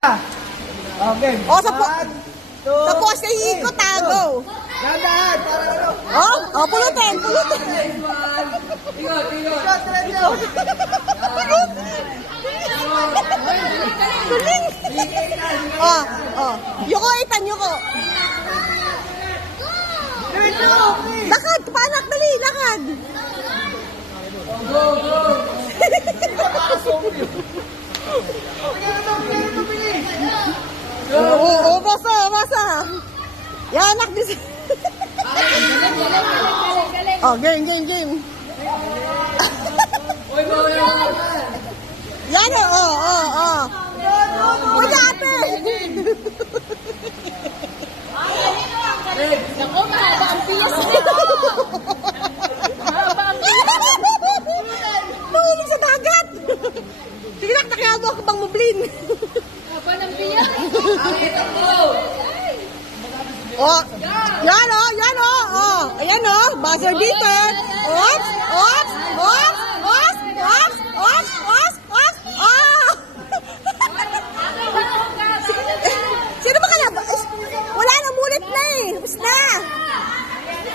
Okay. O, sa Two, poste iikot, tago. dahan, para ano? Pulutin. Ikot, diretso. Galing. Yuko, itan, yuko. Diretso, please. Lakad, panak, dali, lakad. Go. Bilis. Oo, basa. Yan, anak, dis. Game. Yan, Wala, ate. Naku, mahaba ang piyas nito. Mahaba ang piyas. Nahulog sa dagat. Sige, nakakaya mo ako bang mublin. Mahaba ng piyas. Yan, Ayan, buzzer beater. Oops.